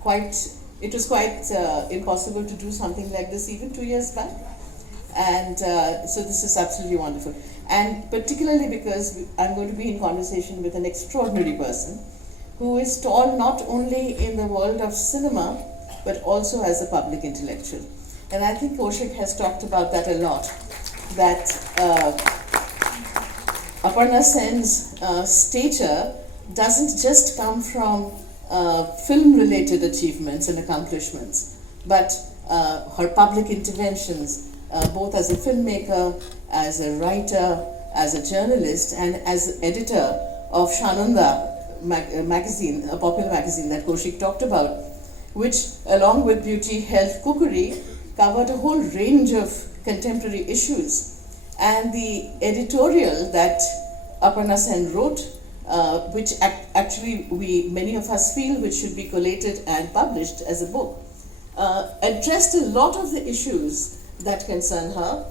quite, it was quite impossible to do something like this even 2 years back. And so this is absolutely wonderful. And particularly because I'm going to be in conversation with an extraordinary person who is tall not only in the world of cinema, but also as a public intellectual. And I think Kaushik has talked about that a lot, that Aparna Sen's stature doesn't just come from film-related achievements and accomplishments, but her public interventions, both as a filmmaker, as a writer, as a journalist, and as editor of Shananda magazine, a popular magazine that Kaushik talked about, which along with beauty, health, cookery, covered a whole range of contemporary issues. And the editorial that Aparna Sen wrote, which actually many of us feel which should be collated and published as a book, addressed a lot of the issues that concern her,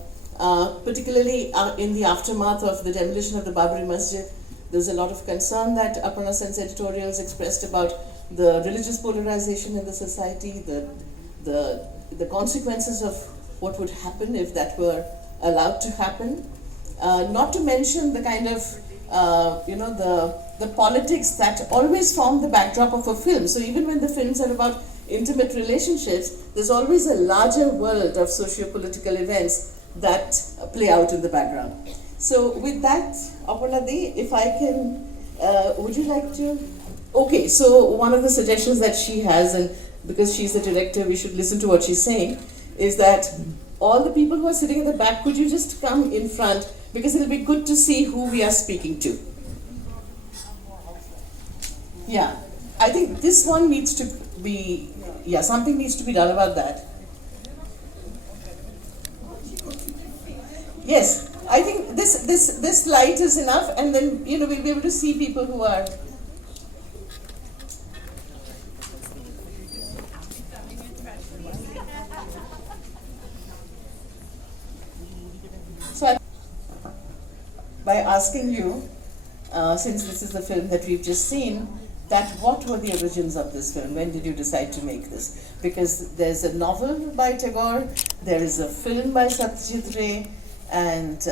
particularly in the aftermath of the demolition of the Babri Masjid. There's a lot of concern that Aparna Sen's editorials expressed about the religious polarization in the society, the consequences of what would happen if that were allowed to happen. Not to mention the kind of, the politics that always form the backdrop of a film. So even when the films are about intimate relationships, there's always a larger world of socio-political events that play out in the background. So with that, Aparna Di, if I can, would you like to? Okay, so one of the suggestions that she has, and because she's the director, we should listen to what she's saying, is that all the people who are sitting at the back, could you just come in front, because it'll be good to see who we are speaking to. Yeah, I think this one needs to be, something needs to be done about that. Yes, I think this light is enough, and then we'll be able to see people who are. So by asking you, since this is the film that we've just seen, that what were the origins of this film? When did you decide to make this? Because there's a novel by Tagore, there is a film by Satyajit Ray, and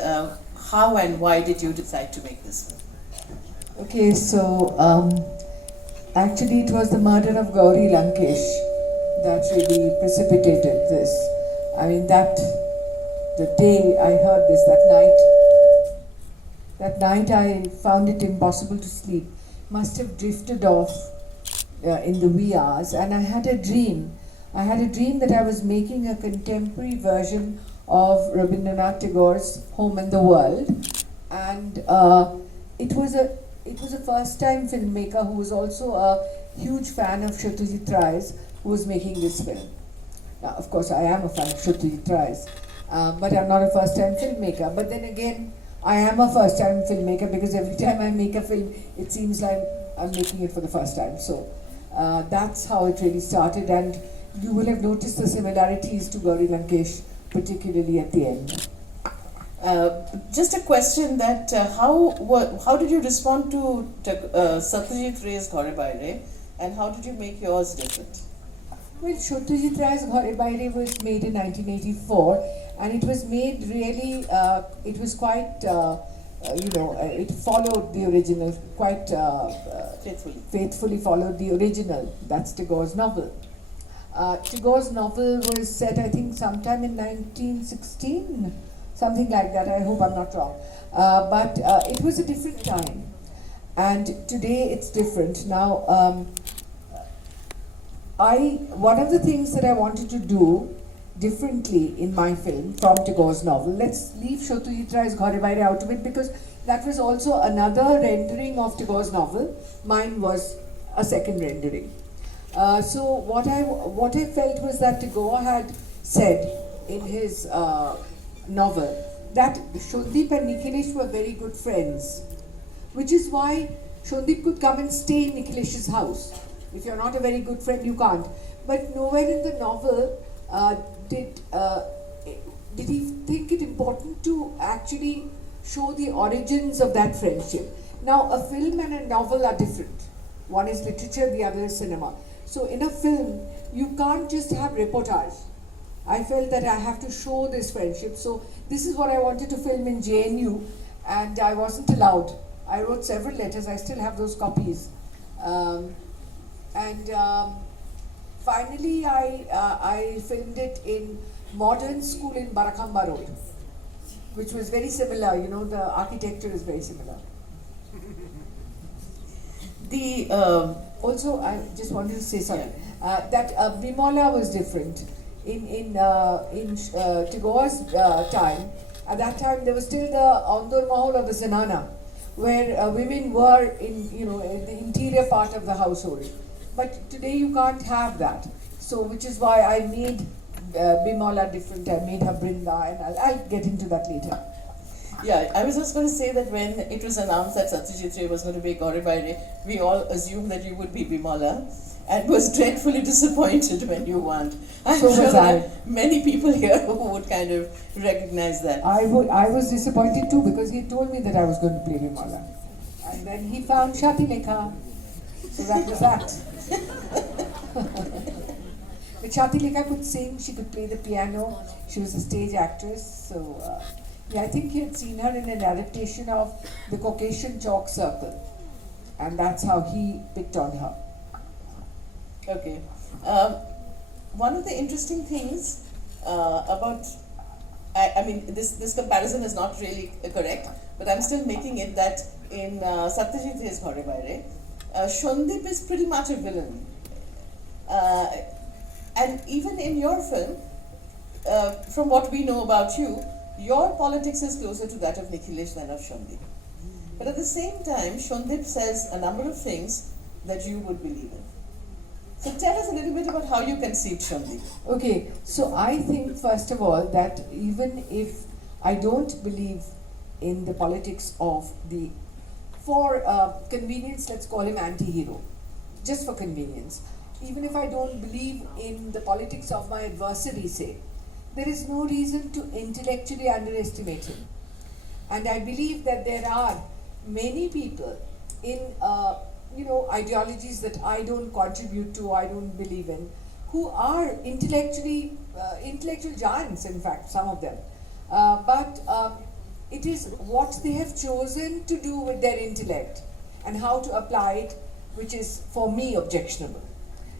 how and why did you decide to make this film? Okay, so actually it was the murder of Gauri Lankesh that really precipitated this. I mean, the day I heard this, that night I found it impossible to sleep. Must have drifted off in the wee hours, and I had a dream. I had a dream that I was making a contemporary version of Rabindranath Tagore's Home in the World, and it was a first-time filmmaker who was also a huge fan of Satyajit Ray's who was making this film. Now, of course, I am a fan of Satyajit Ray's, but I'm not a first-time filmmaker. But then again, I am a first-time filmmaker because every time I make a film, it seems like I'm making it for the first time. So that's how it really started, and you will have noticed the similarities to Gauri Lankesh, particularly at the end. Just a question that how did you respond to Satyajit Ray's GHARE, and how did you make yours different? Well, Satyajit Ray's GHARE was made in 1984, and it was made really, it was quite, it followed the original, quite faithfully followed the original. That's Tagore's novel. Tagore's novel was set, I think, sometime in 1916, something like that. I hope I'm not wrong. But it was a different time, and today it's different. Now, one of the things that I wanted to do differently in my film from Tagore's novel, let's leave Satyajit Ray's GHARE out of it, because that was also another rendering of Tagore's novel. Mine was a second rendering. So what I felt was that Tagore had said in his novel that Shondeep and Nikhilesh were very good friends, which is why Shondeep could come and stay in Nikhilesh's house. If you're not a very good friend, you can't. But nowhere in the novel did he think it important to actually show the origins of that friendship. Now, a film and a novel are different. One is literature, the other is cinema. So in a film, you can't just have reportage. I felt that I have to show this friendship. So this is what I wanted to film in JNU, and I wasn't allowed. I wrote several letters. I still have those copies. And finally, I filmed it in modern school in Barakamba Road, which was very similar. You know, the architecture is very similar. The Also, I just wanted to say something. That Bimola was different. In Tagore's time, at that time there was still the Andur Mahal of the Zanana, where women were in the interior part of the household. But today you can't have that. So, which is why I made Bimola different. I made her Brinda, and I'll get into that later. Yeah, I was just going to say that when it was announced that Satyajit Ray was going to be GHARE BAIRE, we all assumed that you would be Bimola, and was dreadfully disappointed when you weren't. I'm So sure was there I. are many people here who would kind of recognize that. I was disappointed too, because he told me that I was going to play Bimola. And then he found Shati Lekha. So that was that. But Shati Lekha could sing, she could play the piano, she was a stage actress. So yeah, I think he had seen her in an adaptation of the Caucasian Chalk Circle. And that's how he picked on her. Okay. One of the interesting things about, I mean, this comparison is not really correct, but I'm still making it that in Satyajit Ray's GHARE BAIRE, Shondip is pretty much a villain. And even in your film, from what we know about you, your politics is closer to that of Nikhilesh than of Shondip. But at the same time, Shondip says a number of things that you would believe in. So tell us a little bit about how you conceived Shondip. Okay, so I think first of all that even if I don't believe in the politics of the, for convenience, let's call him anti-hero, just for convenience. Even if I don't believe in the politics of my adversary, say, there is no reason to intellectually underestimate him. And I believe that there are many people in ideologies that I don't contribute to, I don't believe in, who are intellectual giants, in fact, some of them. But it is what they have chosen to do with their intellect and how to apply it, which is, for me, objectionable.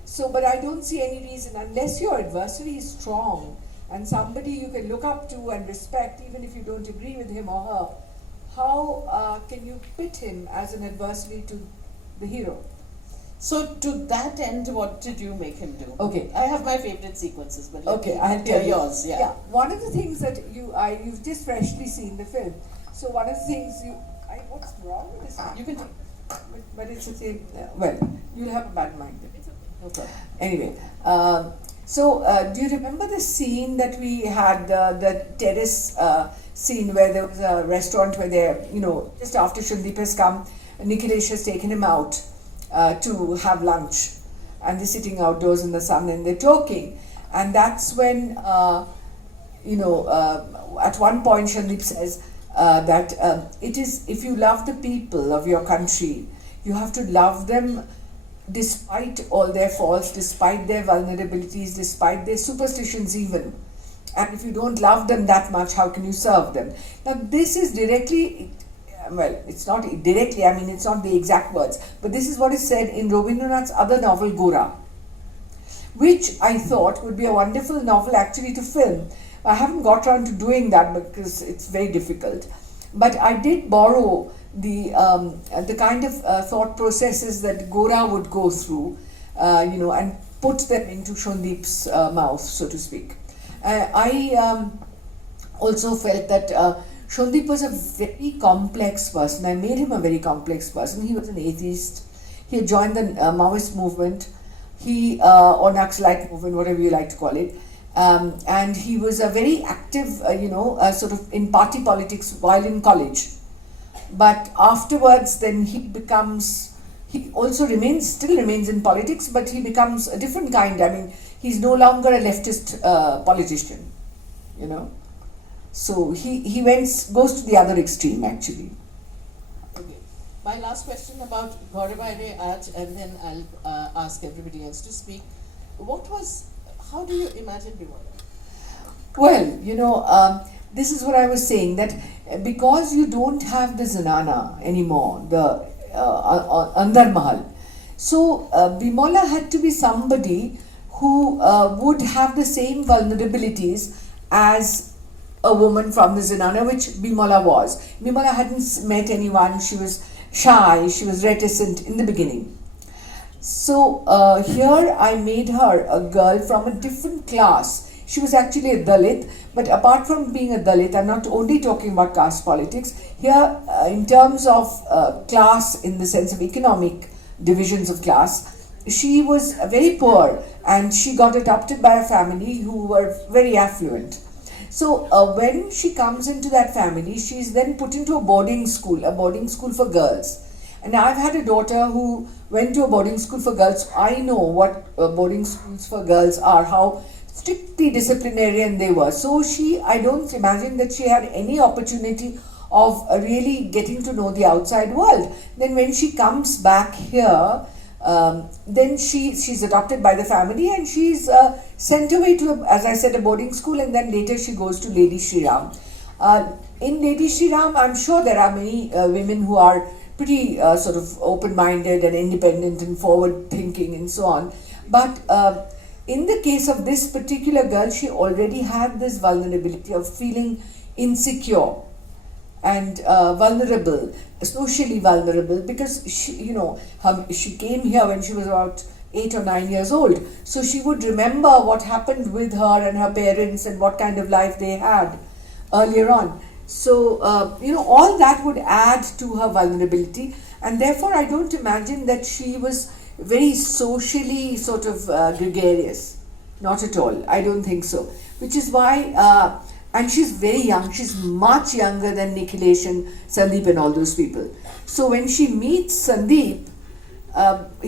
So, but I don't see any reason, unless your adversary is strong and somebody you can look up to and respect, even if you don't agree with him or her, how can you pit him as an adversary to the hero? So to that end, what did you make him do? Okay. I have my favorite sequences, but Okay, I'll hear tell you. yours. Yeah. One of the things that you've just freshly seen the film. So one of the things what's wrong with this? You can. But it's okay. Well, you'll have a bad mind. No problem. Anyway, do you remember the scene that we had, the terrace scene where there was a restaurant where they, just after Shondip has come, Nikhilesh has taken him out to have lunch, and they're sitting outdoors in the sun and they're talking, and that's when, at one point Shondip says that it is, if you love the people of your country, you have to love them despite all their faults, despite their vulnerabilities, despite their superstitions even. And if you don't love them that much, how can you serve them? Now this is directly, well, it's not directly, I mean, it's not the exact words, but this is what is said in Rabindranath's other novel, Gora, which I thought would be a wonderful novel actually to film. I haven't got around to doing that because it's very difficult. But I did borrow the kind of thought processes that Gora would go through, and put them into Shondip's mouth, so to speak. I also felt that Shondip was a very complex person. I made him a very complex person. He was an atheist. He had joined the Maoist movement, or Naxalite movement, whatever you like to call it. And he was a very active, sort of in party politics while in college. But afterwards, then he also still remains in politics, but he becomes a different kind. I mean, he's no longer a leftist politician, So he goes to the other extreme, actually. Okay. My last question about GHARE BAIRE AAJ, and then I'll ask everybody else to speak. How do you imagine Bimola? Well, this is what I was saying, that because you don't have the Zanana anymore, the Andar Mahal, so Bimola had to be somebody who would have the same vulnerabilities as a woman from the Zanana, which Bimola was. Bimola hadn't met anyone, she was shy, she was reticent in the beginning. So here I made her a girl from a different class. She was actually a Dalit, but apart from being a Dalit, I'm not only talking about caste politics. Here, in terms of class, in the sense of economic divisions of class, she was very poor and she got adopted by a family who were very affluent. So when she comes into that family, she is then put into a boarding school for girls. And I've had a daughter who went to a boarding school for girls. I know what boarding schools for girls are, how strictly disciplinarian they were. So I don't imagine that she had any opportunity of really getting to know the outside world. Then when she comes back here, then she's adopted by the family and she's sent away to, as I said, a boarding school, and then later she goes to Lady Shri Ram. In Lady Shri Ram, I'm sure there are many women who are pretty sort of open-minded and independent and forward-thinking and so on. But in the case of this particular girl, she already had this vulnerability of feeling insecure and vulnerable, socially vulnerable, because she came here when she was about 8 or 9 years old. So she would remember what happened with her and her parents and what kind of life they had earlier on. So, all that would add to her vulnerability, and therefore I don't imagine that she was very socially sort of gregarious. Not at all. I don't think so. Which is why, and she's very young, she's much younger than Nikhilesh and Sandeep and all those people. So when she meets Sandeep,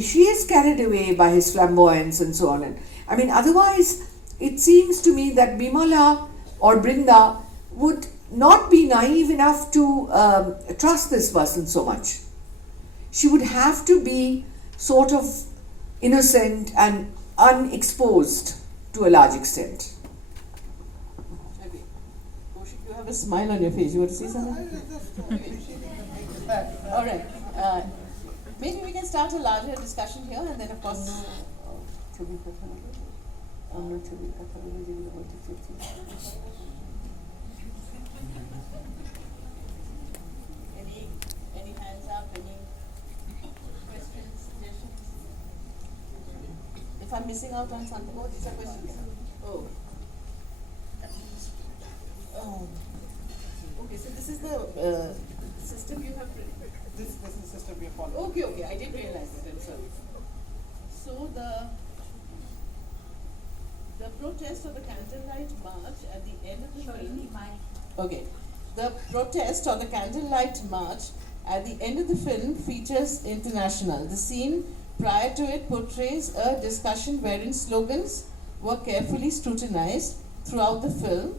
she is carried away by his flamboyance and so on. And I mean, otherwise, it seems to me that Bimola or Brinda would not be naive enough to trust this person so much. She would have to be sort of innocent and unexposed to a large extent. Okay. Ghosh, you have a smile on your face. You want to say something? All right. Maybe we can start a larger discussion here, and then of course. Any hands up? Any questions, suggestions? If I'm missing out on something, these are questions. Oh. Okay, so this is the system you have. This is the system we are following. Okay, I didn't realize it. I'm sorry. So the protest or the candlelight march at the end of the film. Okay. The protest or the candlelight march at the end of the film features international. The scene prior to it portrays a discussion wherein slogans were carefully scrutinized throughout the film.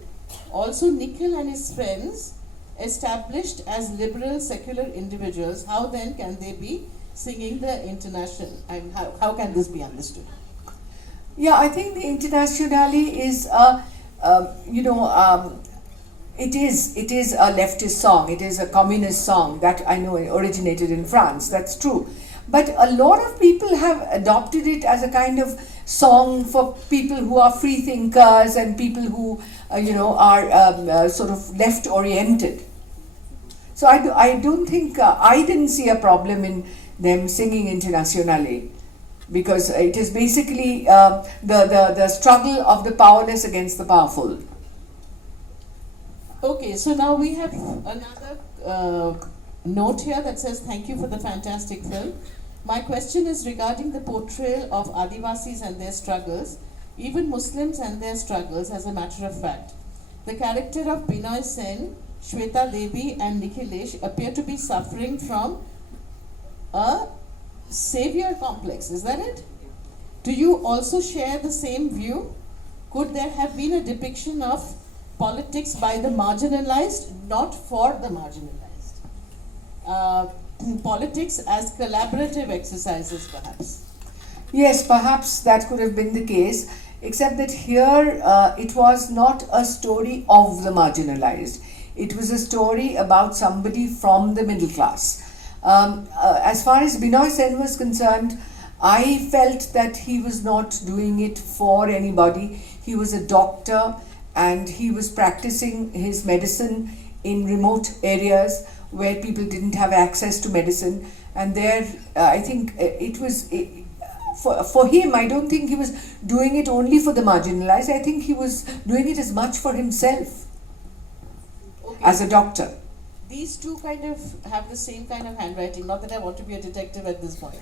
Also, Nikhil and his friends, established as liberal secular individuals, how then can they be singing the international? And how can this be understood? Yeah, I think the Internationale is it is a leftist song, it is a communist song that I know originated in France, that's true. But a lot of people have adopted it as a kind of song for people who are free thinkers and people who are sort of left oriented. So I don't think, I didn't see a problem in them singing Internationale, because it is basically the struggle of the powerless against the powerful. Okay, so now we have another note here that says, thank you for the fantastic film. My question is regarding the portrayal of Adivasis and their struggles, even Muslims and their struggles, as a matter of fact. The character of Binoy Sen, Shweta Devi and Nikhilesh appear to be suffering from a savior complex, is that it? Do you also share the same view? Could there have been a depiction of politics by the marginalized, not for the marginalized? politics as collaborative exercises, perhaps. Yes, perhaps that could have been the case, except that here it was not a story of the marginalized. It was a story about somebody from the middle class. As far as Binoy Sen was concerned, I felt that he was not doing it for anybody. He was a doctor and he was practicing his medicine in remote areas where people didn't have access to medicine. And there, I think for him, I don't think he was doing it only for the marginalized. I think he was doing it as much for himself as a doctor. These two kind of have the same kind of handwriting. Not that I want to be a detective at this point.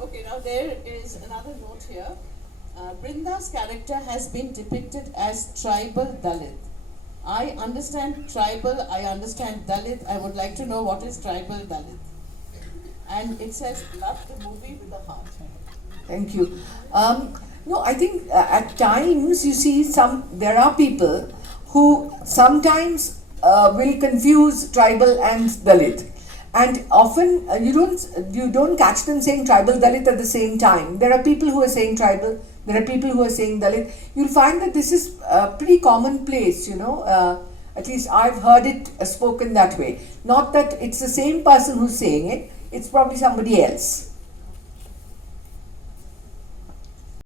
Okay, now there is another note here. Brinda's character has been depicted as tribal Dalit. I understand tribal, I understand Dalit. I would like to know what is tribal Dalit. And it says, love the movie with a heart. Thank you. No, I think at times you see there are people who sometimes will confuse tribal and Dalit. And often you don't catch them saying tribal Dalit at the same time. There are people who are saying tribal, there are people who are saying Dalit. You'll find that this is pretty commonplace, at least I've heard it spoken that way. Not that it's the same person who's saying it, it's probably somebody else.